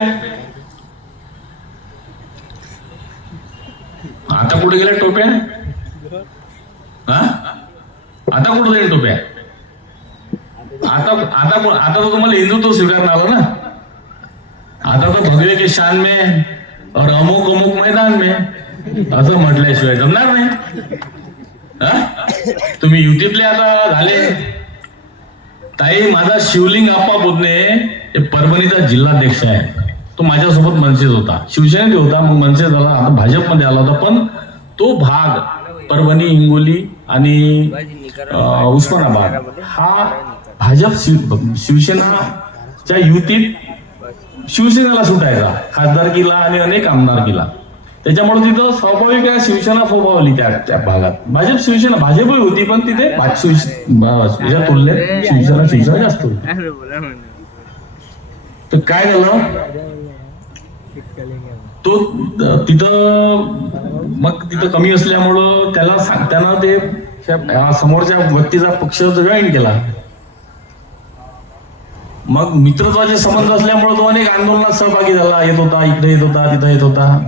आता कुठे गेल्या टोप्या? आता कुठे जाईल टोप्या? आता आता आता तो तुम्हाला हिंदुत्व स्वीकारणार आलं ना. आता तो भगवे के शान में और अमुक अमुक मैदान में असं म्हटल्याशिवाय जमणार नाही. तुम्ही युतीतले आता झाले. ताई, माझा शिवलिंग आप्पा बुधने परभणीचा जिल्हाध्यक्ष आहे. तो माझ्यासोबत मनसेत होता, शिवसेनेत होता, मग मनसेत झाला, आता भाजपमध्ये आला होता. पण तो भाग परभणी, हिंगोली आणि उस्मानाबाद हा भाजप शिवसेनाच्या युतीत शिवसेनेला सुटायचा, खासदारकीला आणि अनेक आमदारकीला. त्याच्यामुळे तिथं स्वाभाविक आहे शिवसेना फोबावली त्या भागात. भाजपही होती, पण तिथे याच्या तुलनेत शिवसेना जास्त होती. तर काय झालं, तो तिथं कमी असल्यामुळं त्यानं ते समोरच्या व्यक्तीचा पक्ष जॉईन केला. मग मित्रत्वाचे संबंध असल्यामुळे तो अनेक आंदोलनात सहभागी झाला, येत होता, इकडे येत होता, तिथं येत होता.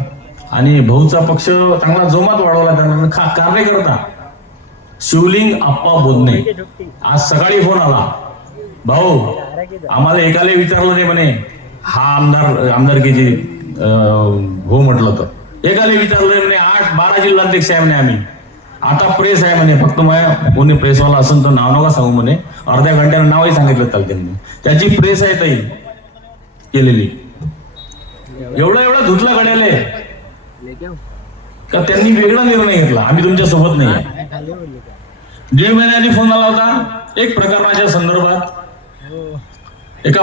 आणि भाऊचा पक्ष चांगला जोमात वाढवला त्यानं. कार्यकर्ता शिवलिंग आप्पा बोधने, आज सकाळी फोन आला, भाऊ आम्हाला एकाला विचारलं नाही म्हणे, हा आमदारकीची हो म्हटलं तर एकाला विचारलं म्हणे, 8-12 जिल्हाध्यक्ष आहे म्हणे आम्ही. आता प्रेस आहे म्हणे, फक्त कोणी प्रेसवाला असेल तर नाव नका सांगू म्हणे, अर्ध्या घंट्यानं नावही सांगितलं चालते म्हणे. त्याची प्रेस आहे ताई केलेली. एवढा धुतला घड्याले का त्यांनी वेगळा निर्णय घेतला, आम्ही तुमच्या सोबत नाही आहे. 1.5 महिन्याआधी फोन आला होता एका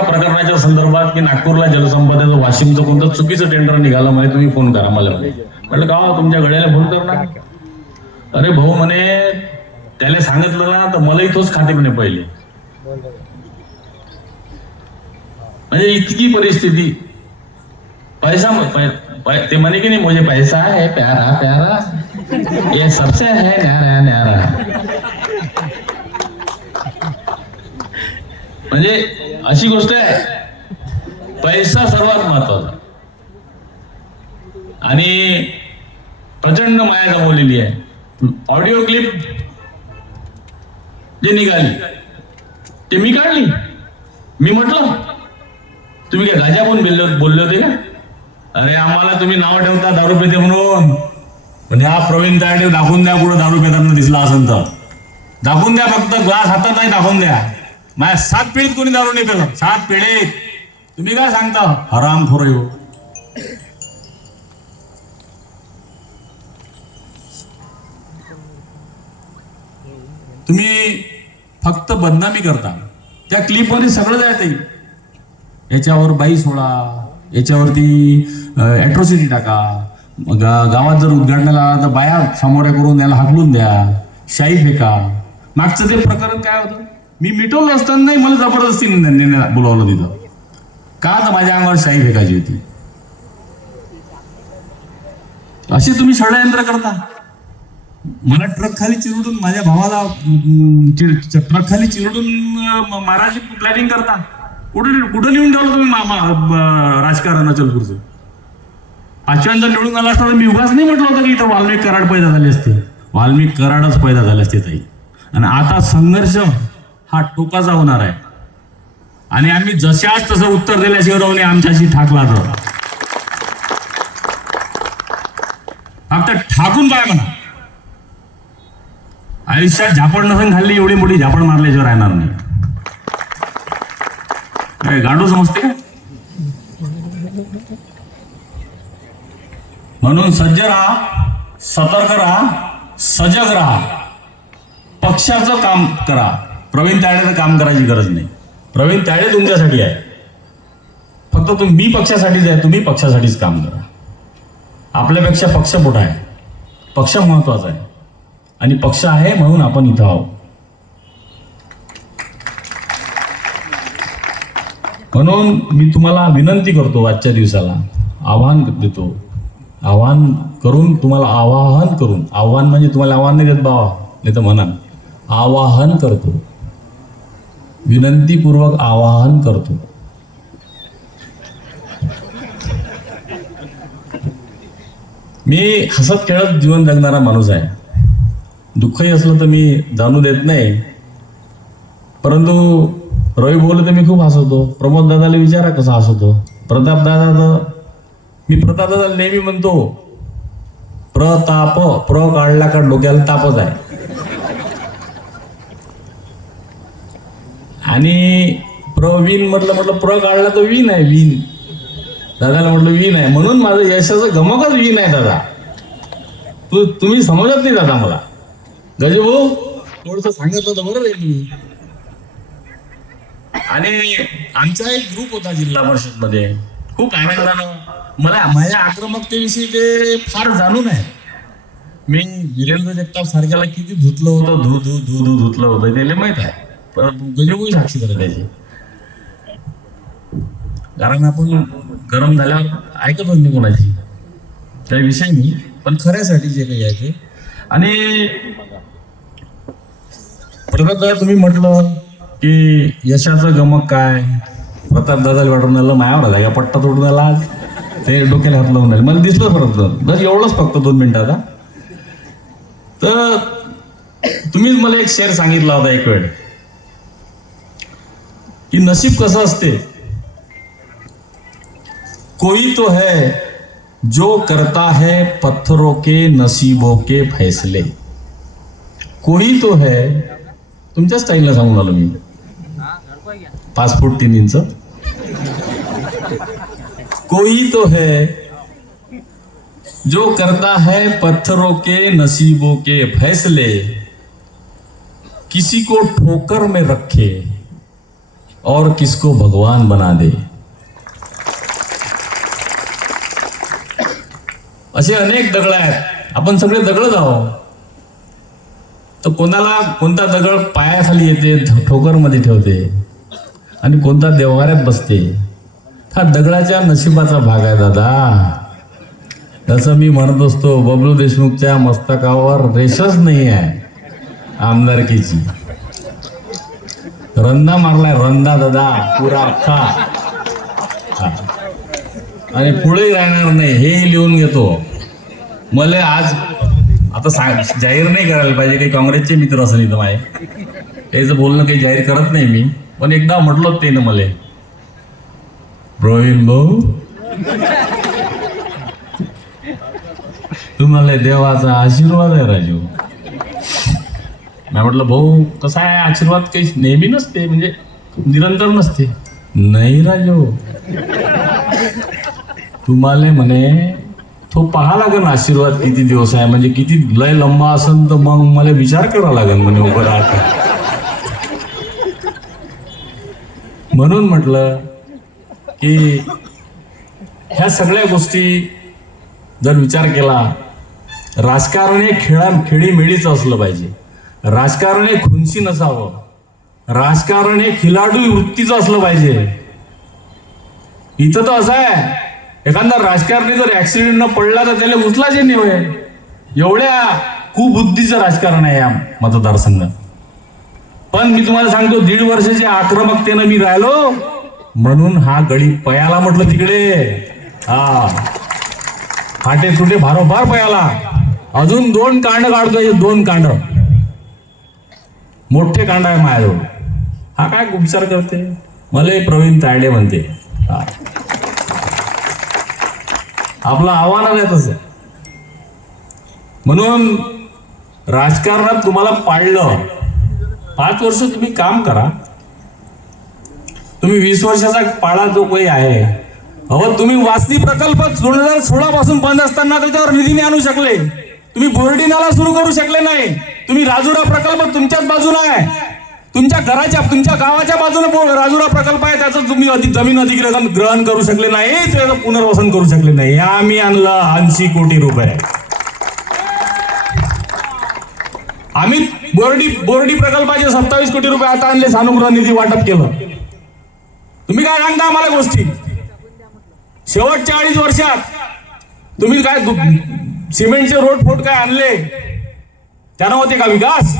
प्रकरणाच्या संदर्भात की नागपूरला जलसंपदेचं वाशिमचं कोणतं चुकीचं टेंडर निघालं म्हणे, तुम्ही फोन करा मला. म्हटलं का तुमच्या घड्याला फोन करणार? अरे भाऊ म्हणे, त्याला सांगितलं ना तर मला इथंच खाते म्हणे पहिले. म्हणजे इतकी परिस्थिती. पैसा ते म्हणे की नाही, मुझे पैसा है प्यारा प्यारा, ये सबसे है न्यारा न्यारा. म्हणजे अशी गोष्ट आहे, पैसा सर्वात महत्वाचा. आणि प्रचंड माया जमवलेली आहे. ऑडिओ क्लिप जे निघाली ते मी काढली. मी म्हटलं तुम्ही काय गाजा बोलले होते का? अरे आम्हाला तुम्ही नाव ठेवता दारू पिते म्हणून. म्हणजे हा प्रवीण तायडे दाखवून द्या, कुठं दारू पिताना दिसला असेल तर दाखवून द्या, फक्त ग्लास हातात नाही दाखवून द्या. माझ्या 7 पिढीत कोणी दारू नाही पिलं, 7 पिढीत. तुम्ही काय सांगता हरामखोर हो. तुम्ही फक्त बदनामी करता. त्या क्लिपमध्ये सगळं जायचं, याच्यावर बाई सोडा, याच्यावरती ॲट्रॉसिटी टाका, गावात जर उद्घाटनाला आला तर बाया सामोऱ्या करून याला हाकलून द्या, शाई फेका. मागचं ते प्रकरण काय होतं, मी मिटवलं असताना नाही मला जबरदस्तीने बोलावलं तिथं. का तर माझ्या अंगावर शाई फेकायची होती. असे तुम्ही षडयंत्र करता. मला ट्रक खाली चिरडून, माझ्या भावाला ट्रक खाली चिरडून मारायची प्लॅनिंग करता. कुठं लिहून ठेवलं तुम्ही राजकारण अचलपूरचं? 5व्यांदा निवडून आला असता मी उगाच नाही म्हटलं होतं की इथं वाल्मिक कराड पैदा झाले असते. वाल्मिक कराडच पैदा झाले असते ताई. आणि आता संघर्ष हा टोकाचा होणार आहे. आणि आम्ही जशाच तसं उत्तर दिल्याशिवाय आमच्याशी ठाकला तर फक्त ठाकून पाय म्हणा. आयुष्यात झापड नसून खाल्ली, एवढी मोठी झापड मारल्याशिवाय राहणार नाही. काय गांडू समजते? म्हणून सज्ज राहा, सतर्क राहा, सजग राहा. पक्षाचं काम करा. प्रवीण तायडेचं काम करायची गरज नाही. प्रवीण तायडे तुमच्यासाठी आहे. फक्त मी पक्षासाठीच आहे, तुम्ही पक्षासाठीच काम करा. आपल्यापेक्षा पक्ष मोठा आहे, पक्ष महत्वाचा आहे. आणि पक्ष आहे म्हणून आपण इथं आहोत. म्हणून मी तुम्हाला विनंती करतो, आजच्या दिवसाला आव्हान देतो. आव्हान करून तुम्हाला आवाहन करून, आव्हान म्हणजे तुम्हाला आव्हान नाही देत बाबा, नाही तर म्हणा आवाहन करतो, विनंतीपूर्वक आवाहन करतो. मी हसत खेळत जीवन जगणारा माणूस आहे. दुःखही असलं तर मी जाणू देत नाही. परंतु रवी बोलले तर मी खूप हसवतो. प्रमोद दादाला विचारा कसा हसवतो. प्रताप दादा, मी प्रताप दादाला नेहमी म्हणतो प्रताप, प्र काढला का डोक्याला तापच आहे. आणि प्रवीण म्हटलं प्र काढला तर विन आहे. विन दादाला म्हटलं विन आहे, म्हणून माझं यशाचं गमकच विन आहे दादा. तुम्ही समजत नाही दादा मला. गजू भाऊ थोडस सांगत होतं बरोबर आहे मी. आणि आमचा एक ग्रुप होता जिल्हा परिषद मध्ये. खूप आनंदानं मला माझ्या आक्रमकतेविषयी ते फार जाणून आहे. मी वीरेंद्र जगताप सारख्याला किती धुतलं होतं, धुतलं होतं त्याला माहित आहे. गजूभाऊ साक्षी करत त्याची. कारण आपण गरम झाल्यावर ऐकत नाही कोणाची, काही विषय नाही, पण खऱ्यासाठी जे काही आहे ते. आणि प्रताप दादा तुम्ही म्हटलं की यशाचं गमक काय. प्रताप दादाला वाटून आलं मायावर आला का पट्टा तोडून आला आज, ते डोक्याला हात लावून आले. मला दिसलं परत बस एवढंच फक्त 2 मिनिटात. तर तुम्हीच मला एक शेर सांगितला होता एक वेळ की नशीब कसं असते. कोई तो है जो करता है पत्थरों के नसीबों के फैसले. कोई तो है, तुमच्या स्टाईलला सांगून आलो मी. 5 फूट 3 इंच. कोई तो है जो करता है पत्थरों के नसीबों के फैसले, किसी को ठोकर में रखे और किसको भगवान बना दे. असे अनेक दगड आहेत. आपण सगळे दगडच आहोत. तर कोणाला कोणता दगड पायाखाली येते, ठोकर मध्ये ठेवते, आणि कोणता देव्हाऱ्यात बसते. हा दगडाच्या नशिबाचा भाग आहे दादा. जसं मी म्हणत असतो, बबलू देशमुखच्या मस्तकावर रेषच नाही आहे आमदारकीची. रंदा मारलाय, रंदा दादा पुरा अख्खा, आणि पुढेही राहणार नाही हे लिहून घेतो. मला आज आता जाहीर नाही करायला पाहिजे, काही काँग्रेसचे मित्र असं इथं आहे, त्याचं बोलणं काही जाहीर करत नाही मी, पण एकदा म्हटलं ते ना मला, प्रवीण भाऊ तुम्हाला देवाचा आशीर्वाद आहे राजू. मी म्हटलं भाऊ कसा आहे आशीर्वाद, काही नेहमी नसते, म्हणजे निरंतर नसते. नाही राजू, तुम्हाला म्हणे तो पाहा लागेल आशीर्वाद किती दिवस आहे, म्हणजे किती लय लंबा असेल तर मग मला विचार करावा लागेल म्हणे उभं राहत. म्हणून म्हटलं की ह्या सगळ्या गोष्टी जर विचार केला, राजकारण हे खेळीमेळीच असलं पाहिजे. राजकारण हे खुनशी नसावं. राजकारण हे खिलाडू वृत्तीचं असलं पाहिजे. इथं तर असं आहे, एखादा राजकारणी जर ऍक्सिडेंट न पडला तर त्याला उचलायचे नाही होय. एवढ्या कुबुद्धीचं राजकारण आहे या मतदारसंघात. पण मी तुम्हाला सांगतो, 1.5 वर्षाची आक्रमकतेनं मी राहिलो म्हणून हा गडी पयाला म्हटलं तिकडे. हा फाटे तुटे भारोभार पयाला. अजून 2 कांड काढतोय, 2 कांड मोठे कांड आहे माझ्याजवळ. हा काय विचार करते, मला प्रवीण तायडे म्हणते. आपलं आव्हान आहे तसं. म्हणून राजकारणात तुम्हाला पाळलं, 5 वर्ष तुम्ही काम करा. तुम्ही 20 वर्षाचा पाळा जो काही आहे. अहो तुम्ही वासनी प्रकल्प 2016 पासून बंद असताना त्याच्यावर निधी नाही आणू शकले. तुम्ही बोर्डी नाला सुरू करू शकले नाही. तुम्ही राजुरा प्रकल्प तुमच्याच बाजूला आहे, तुमच्या घराच्या तुमच्या गावाच्या बाजूने राजुरा प्रकल्प आहे, त्याचं तुम्ही जमीन अधिग्रहण ग्रहण करू शकले नाही, त्याचं पुनर्वसन करू शकले नाही. आम्ही आणलं 80 कोटी रुपये. आम्ही बोर्डी प्रकल्पाचे 27 कोटी रुपये आता आणले, सानुग्रह निधी वाटप केलं. तुम्ही काय सांगता आम्हाला गोष्टी. शेवटच्या 2.5 वर्षात तुम्ही काय सिमेंटचे रोड फोड काय आणले, त्यानं होते का विकास.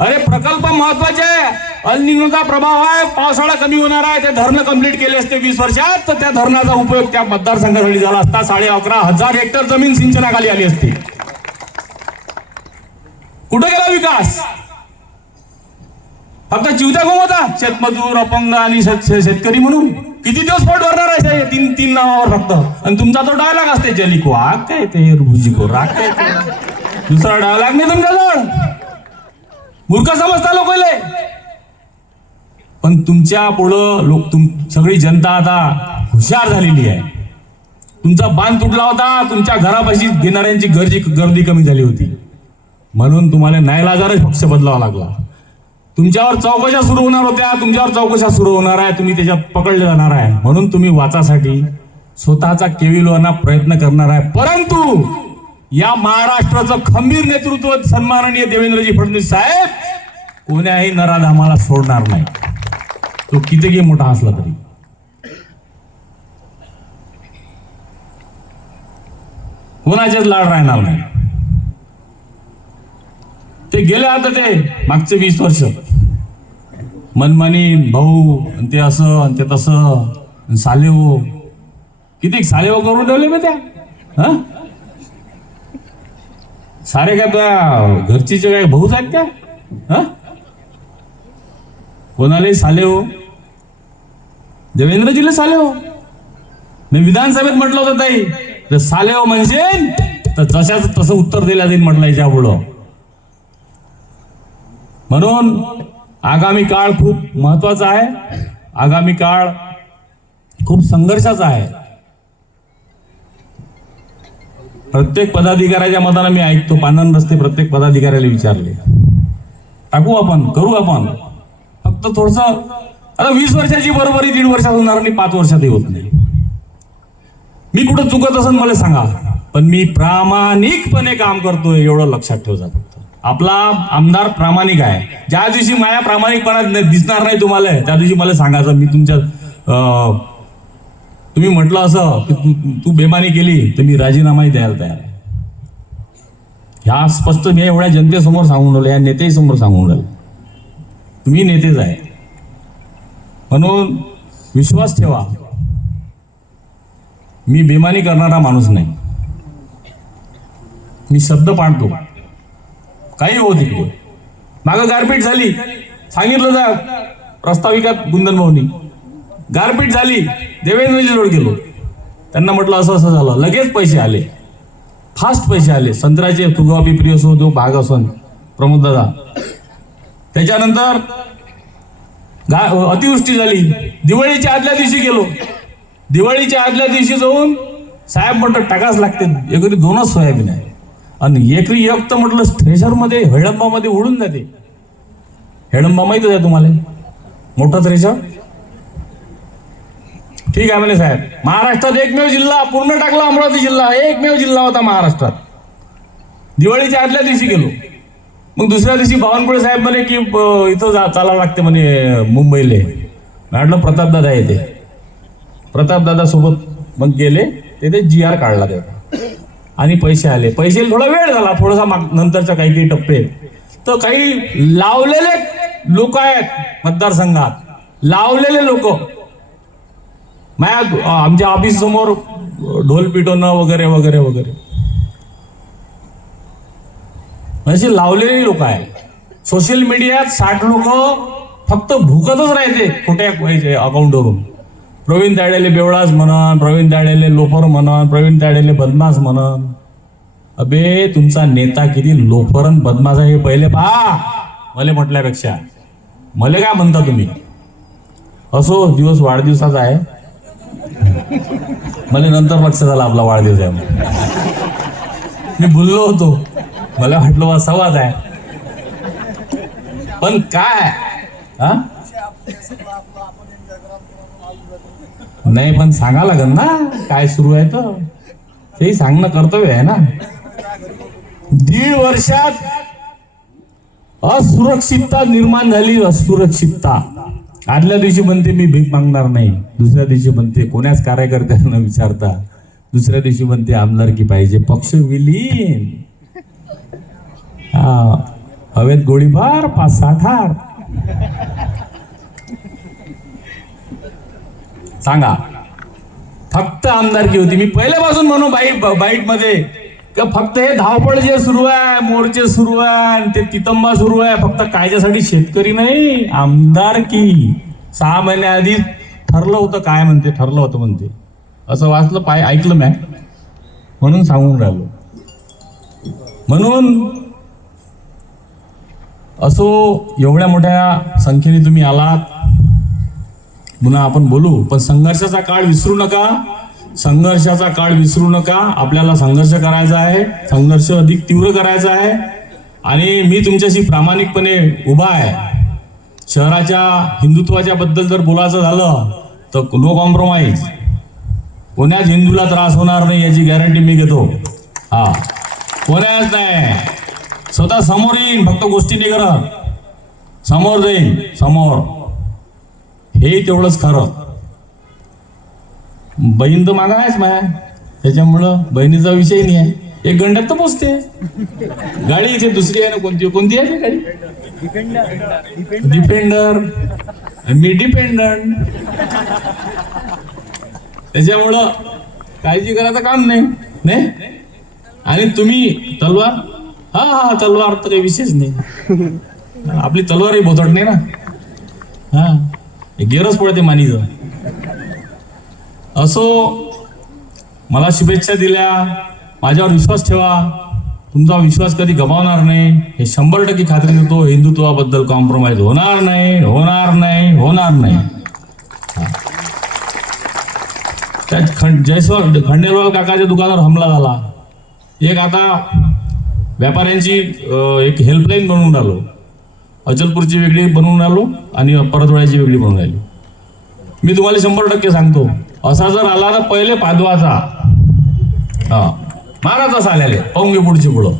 अरे प्रकल्प महत्वाचे आहे. अल्निनोचा प्रभाव आहे, पावसाळा कमी होणार आहे, ते धरणं कंप्लीट केले असते 20 वर्षात तर त्या धरणाचा उपयोग त्या मतदारसंघासाठी झाला असता. 11,500 हेक्टर जमीन सिंचनाखाली आली असती. कुठे गेला विकास? फक्त चिवत्या घुमवता शेतमजूर, अपंग आणि शेतकरी म्हणून. किती दिवस पोट भरणार आहे तीन नावावर फक्त. आणि तुमचा तो डायलॉग असते जलिको आग काय ते भुजिको राग काय ते. दुसरा डायलॉग नाही तुमच्याजवळ. मूर्ख समजता लोकले. पण तुमच्या पुढं सगळी जनता आता हुशार झालेली आहे. तुमचा बांध तुटला होता, तुमच्या घरापाशी घेणाऱ्यांची गर्दी कमी झाली होती, म्हणून तुम्हाला नाईलाजाने पक्ष बदलावा लागला. तुमच्यावर चौकशा सुरू होणार होत्या, तुमच्यावर चौकशा सुरू होणार आहे, तुम्ही त्याच्यात पकडले जाणार आहे, म्हणून तुम्ही वाचासाठी स्वतःचा केविलवाना प्रयत्न करणार आहे. परंतु या महाराष्ट्राचं खंबीर नेतृत्व सन्माननीय देवेंद्रजी फडणवीस साहेब कोण्याही नराधामाला सोडणार नाही, तो कितीही मोठा असला तरी. कोणाचेच लाड राहणार नाही. ते गेले आता ते मागचे 20 वर्ष मनमानी भाऊ ते असं आणि ते तसं सालेहो किती सालेहो करून ठेवले मी त्या. सारे काय तुझ्या घरचीचे काय भाऊच आहेत का? कोणालाही सालेहो, देवेंद्रजीला सालेहो. मी विधानसभेत म्हटलं होतं ताई, तर सालेहो म्हणजे तर जशाच तसं उत्तर दिलं जाईल म्हटलं याच्या पुढं. म्हणून आगामी काळ खूप महत्वाचा आहे. आगामी काळ खूप संघर्षाचा आहे. प्रत्येक पदाधिकाऱ्याच्या मतानं मी ऐकतो, पानन रस्ते प्रत्येक पदाधिकाऱ्याला विचारले, टाकू आपण, करू आपण, फक्त थोडस आता 20 वर्षाची बरोबरी 1.5 वर्षात होणार नाही, 5 वर्षातही होत नाही. मी कुठं चुकत असेल मला सांगा, पण मी प्रामाणिकपणे काम करतोय एवढं लक्षात ठेवा. फक्त आपला आमदार प्रामाणिक आहे. ज्या दिवशी माझ्या प्रामाणिकपणा दिसणार नाही तुम्हाला, त्या दिवशी मला सांगायचं. मी तुम्ही म्हटलं असं की तू बेमानी केली तर मी राजीनामाही द्यायला तयार आहे. ह्या स्पष्ट मी एवढ्या जनतेसमोर सांगून राहिलो, या नेतेही समोर सांगून राहिलो. तुम्ही नेतेच आहे, म्हणून विश्वास ठेवा. मी बेमानी करणारा माणूस नाही. मी शब्द पाळतो, काही हो तिकडे. मागं गारपीट झाली, सांगितलं जा प्रस्ताविकात गुंदन भाऊनी, गारपीट झाली, देवेंद्रजी जोड गेलो, त्यांना म्हटलं असं असं झालं, लगेच पैसे आले, फास्ट पैसे आले. संत्र्याचे फुगवा पिपरी असो, तो भाग असो, प्रमोद दादा. त्याच्यानंतर अतिवृष्टी झाली, दिवाळीच्या आदल्या दिवशी गेलो, दिवाळीच्या आदल्या दिवशी जाऊन साहेब म्हटलं टाकाच लागते, एकरी 2च सोयाबीन आहे, आणि एकरी एक तर म्हटलं थ्रेशरमध्ये हेडंबामध्ये उडून जाते. हेडंबा माहिती आहे तुम्हाला, मोठा थ्रेशर. ठीक आहे म्हणे साहेब, महाराष्ट्रात एकमेव जिल्हा पूर्ण टाकला, अमरावती जिल्हा एकमेव जिल्हा होता महाराष्ट्रात. दिवाळीच्या आदल्या दिवशी गेलो, मग दुसऱ्या दिवशी बावनकुळे साहेब म्हणे की इथं चालावं लागते म्हणे मुंबईले. म्हटलं प्रतापदादा येते, प्रतापदादा सोबत मग गेले, तिथे GR काढला त्याचा, आणि पैसे आले. पैसे थोडा वेळ झाला, थोडासा नंतरच्या काही टप्पे. तर काही लावलेले लोक आहेत मतदारसंघात, लावलेले लोक आमच्या ऑफिस समोर ढोल पिटवणं वगैरे वगैरे वगैरे असे लावलेले लोक आहेत. सोशल मीडियात 60 लोक फक्त भुकतच राहते खोट्या अकाउंटवरून. प्रवीण तायडेले बेवडाच म्हणन, प्रवीण तायडेले लोफर म्हणन, प्रवीण तायडेले बदमाश म्हणन. अबे तुमचा नेता किती लोफरन बदमाश आहे हे पहिले पहा, मला म्हटल्यापेक्षा. मला काय म्हणता तुम्ही? असो, दिवस वाढदिवसाचा आहे, मला नंतर लक्षात झालं आपला वाढदिवस आहे. मी बोललो होतो, मला वाटलं बा संवाद आहे, पण काय नाही, पण सांगा लागेल ना काय सुरू आहे, तर तेही सांगणं कर्तव्य आहे ना. 1.5 वर्षात असुरक्षितता निर्माण झाली, असुरक्षितता. आदल्या दिवशी म्हणते मी भीक मागणार नाही, दुसऱ्या दिवशी म्हणते कोणाच कार्यकर्त्यांना विचारता, दुसऱ्या दिवशी म्हणते आमदारकी पाहिजे, पक्ष विलीन. हवेत गोळीबार, 5-6 ठार. सांगा. फक्त आमदारकी होती. मी पहिल्यापासून म्हणू बाईट मध्ये का फक्त हे धावपळ जे सुरू आहे, मोर्चे सुरू आहे, ते तितंबा सुरू आहे, फक्त कायद्यासाठी शेतकरी नाही, आमदारकी. 6 महिन्याआधी ठरलं होतं, काय म्हणते ठरलं होतं म्हणते, असं वाचलं ऐकलं मॅ, म्हणून सांगून राहिलो. म्हणून असो एवढ्या मोठ्या संख्येने तुम्ही आलात, पुन्हा आपण बोलू, पण संघर्षाचा काळ विसरू नका. संघर्षाचा काळ विसरू नका. आपल्याला संघर्ष करायचा आहे, संघर्ष अधिक तीव्र करायचा आहे. आणि मी तुमच्याशी प्रामाणिकपणे उभा आहे. शहराच्या हिंदुत्वाच्या बद्दल जर बोलायचं झालं तर नो कॉम्प्रोमाइज. कोण्याच हिंदूला त्रास होणार नाही याची गॅरंटी मी घेतो. हा, कोणाच नाही. स्वतः समोर येईन, फक्त गोष्टी नाही करत, समोर जाईन समोर. हे तेवढंच खरं. बहीण तर मागा आहेच माय, त्याच्यामुळं बहिणीचा विषय नाही आहे. 1 घंट्यात तर पोचते गाडी. इथे दुसरी आहे ना, कोणती आहे ती गाडी? डिपेंडर. मी डिपेंडंट. त्याच्यामुळं काळजी करायचं काम नाही. आणि तुम्ही तलवार, हा तलवार तर काही विशेष नाही. आपली तलवारही बोथट नाही ना. हा, गेरच पडते मानीचं. असो, मला शुभेच्छा दिल्या, माझ्यावर विश्वास ठेवा. तुमचा विश्वास कधी गमावणार नाही, हे 100% खात्री देतो. हिंदुत्वाबद्दल कॉम्प्रोमाइज होणार नाही, होणार नाही, होणार नाही. त्यात जयस्वाल खंडेलवाल काकाच्या दुकानावर हमला झाला. एक आता व्यापाऱ्यांची एक हेल्पलाईन बनवून राहिलो. अचलपूरची वेगळी बनवून राहिलो आणि परतवाड्याची वेगळी बनवून राहिली. मी तुम्हाला 100% सांगतो, असा जर आला तर पहिले पादवाचा, हा महाराजाच आलेले पाहून घे पुढची पुढं.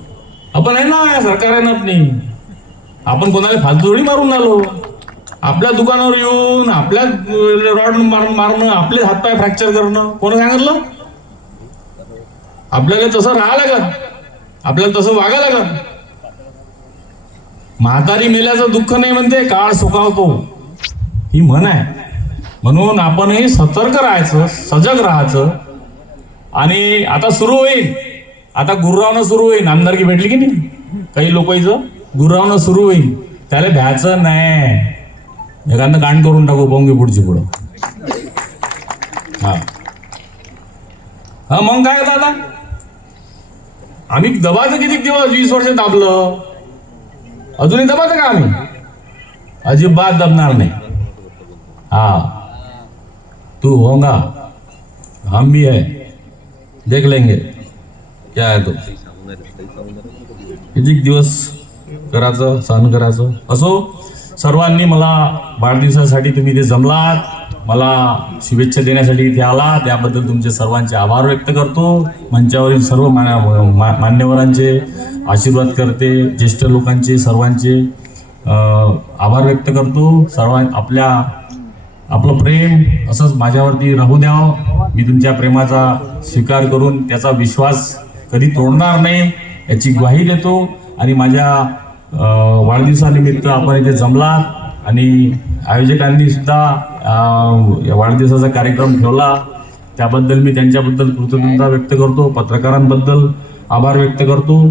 आपण आहे ना, सरकार आहे ना नाही. आपण कोणाला फालतू थोडी मारून आलो. आपल्या दुकानावर येऊन आपल्या रॉड मारणं, आपले हातपाय फ्रॅक्चर करणं कोण सांगितलं? आपल्याला तसं राहावं लागत, आपल्याला तसं वागायला लागत. म्हातारी मेल्याचं दुःख नाही म्हणते, काळ सुखावतो ही म्हण आहे. म्हणून आपणही सतर्क राहायचं, सजग राहायचं. आणि आता सुरू होईल, आता गुरुरावनं सुरू होईल. आमदारकी भेटली की नाही, काही लोकांचं गुरुरावनं सुरू होईल. त्याला भ्यायचं नाही, एखादं कांड करून टाकू पाहून पुढची पुढं. हा मग काय आता आम्ही दबाचं किती दिवस 20 वर्ष दाबलं, अजूनही दबाचं का आम्ही? अजिबात दबणार नाही. हा, तू होगा हम भी है, देख लेंगे क्या है. तो किती दिवस करायचं, सहन करायचं. असो, सर्वांनी मला वाढदिवसासाठी तुम्ही इथे जमलात, मला शुभेच्छा देण्यासाठी इथे आला, त्याबद्दल तुमचे सर्वांचे आभार व्यक्त करतो. मंचावरील सर्व मान्यवरांचे आशीर्वाद करते, ज्येष्ठ लोकांचे सर्वांचे आभार व्यक्त करतो. आपलं प्रेम असंच माझ्यावरती राहू द्यावं. मी तुमच्या प्रेमाचा स्वीकार करून त्याचा विश्वास कधी तोडणार नाही याची ग्वाही देतो. आणि माझ्या वाढदिवसानिमित्त आपण इथे जमलात आणि आयोजकांनी सुद्धा या वाढदिवसाचा कार्यक्रम ठेवला, त्याबद्दल मी त्यांच्याबद्दल कृतज्ञता व्यक्त करतो. पत्रकारांबद्दल आभार व्यक्त करतो,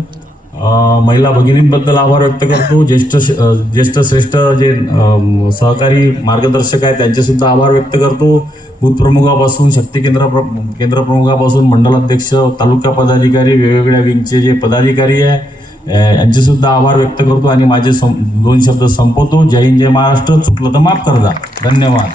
महिला भगिनींबद्दल आभार व्यक्त करतो, ज्येष्ठ श्रेष्ठ जे सहकारी मार्गदर्शक आहेत त्यांचे सुद्धा आभार व्यक्त करतो. बूथ प्रमुखापासून शक्ती केंद्र प्रमुखापासून मंडलाध्यक्ष, तालुका पदाधिकारी, वेगवेगळ्या विंगचे जे पदाधिकारी आहे यांचे सुद्धा आभार व्यक्त करतो. आणि माझे 2 शब्द संपवतो. जय हिंद, जय महाराष्ट्र. चुकलं तर माफ करा. धन्यवाद.